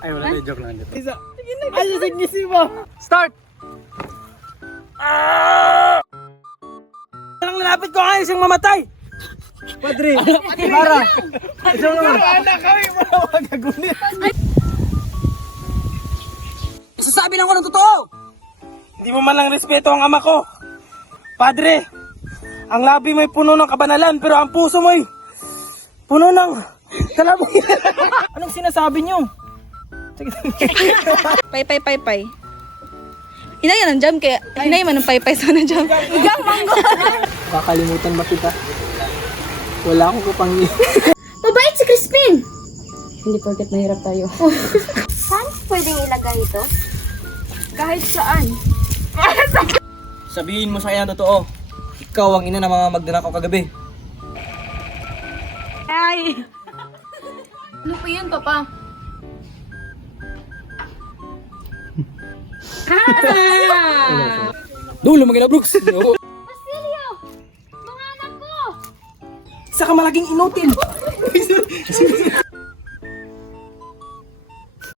Ay, wala na, joke lang dito. Ay, signisi mo. Start! Ang lalapit ko ngayon siyang mamatay! Padre! Para! Isang naman! Anak kami mo na magagunit. Sasabi lang ko ng totoo! Hindi mo man lang respeto ang ama ko! Padre! Ang labi mo'y puno ng kabanalan pero ang puso mo'y puno ng kalaboy. Anong sinasabi niyo? Pay. Hinay ng jam kaya hinay man ng pay sa na jam. Igang manggo. Kakalimutan ba kita? Wala akong kupangi. Mabait si Crispin. Hindi porket mahirap tayo. Saan pwedeng ilagay ito? Kahit saan. Sabihin mo sa kanya ang totoo. Ikaw ang ina ng mga magdanakaw kagabi. Ay. Ano po yun, Papa? Dulo, mga Brooks! Basilio! Mga anak ko! Isa ka malaging inutil!